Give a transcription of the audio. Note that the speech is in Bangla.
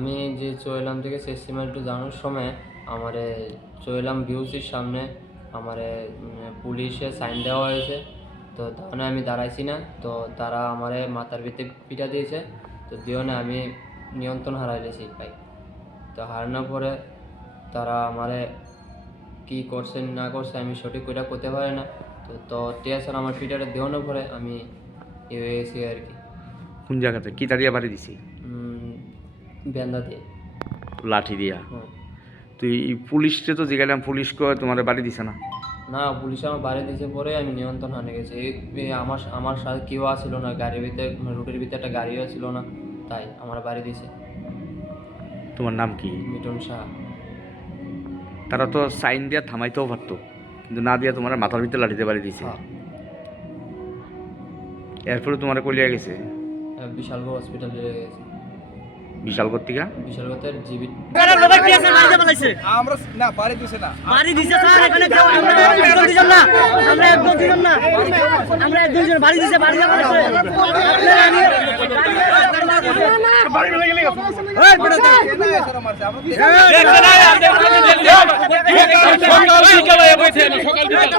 আমি যে চৈলাম থেকে শেষ সীমা একটু জানার সময় আমারে চৈলাম বিউসির সামনে আমারে পুলিশে সাইন দেওয়া হয়েছে। তো তখন আমি দাঁড়াইছি না, তো তারা আমারে মাথার ভিতরে পিটা দিয়েছে। তো দিওনে আমি নিয়ন্ত্রণ হারাইলেছি বাইক। তো হারানোর পরে তারা আমারে কি করছে না করছে আমি সঠিক ওইটা করতে পারি না। তো টিয়ার আমার পিটারে দেওয়ানোর পরে আমি এ হয়ে গেছি আর কি। কোন জায়গাতে কি দাঁড়িয়ে বাড়ি দিছি? বেন্দা দিয়ে। লাঠি দিয়া? হ্যাঁ। তুই পুলিশকে তো জিজ্ঞাসলাম, পুলিশ কয় তোমার বাড়ি দিছে না? না, পুলিশ আমার বাড়ি দিয়েছে পরে আমি নিয়ন্ত্রণ হারিয়ে গেছি। আমার সাথে কেউ আসছিল না, গাড়ির ভিতরে রুটের ভিতরে একটা গাড়িও ছিল না, তাই আমার বাড়ি দিয়েছে। তোমার নাম কি? মিটন শাহ। তারা তো সাইন দিয়া থামাইতেও পারতো, কিন্তু না দিয়া তোমার মাথার ভিতরে লাঠিতে বাড়ি দিছে। হ্যাঁ। এরপরে তোমার কলিয়া গেছে বিশালগড় হসপিটালে গেছি। বিশালগড় থেকে? বিশালগড়ের জিবি। আমরা না বাড়ি দিছে না, বাড়ি দিছে স্যার। এখানে কেউ আমরা একজন দুজন না, আমরা একজন দুজন না, আমরা একজন দুজন বাড়ি দিছে। বাড়ি যাবে বাড়ি গেলে গেছে এই বেটা না এসে মারছে আমরা দেখতে না সকাল বিকালে বসে সকাল বিকালে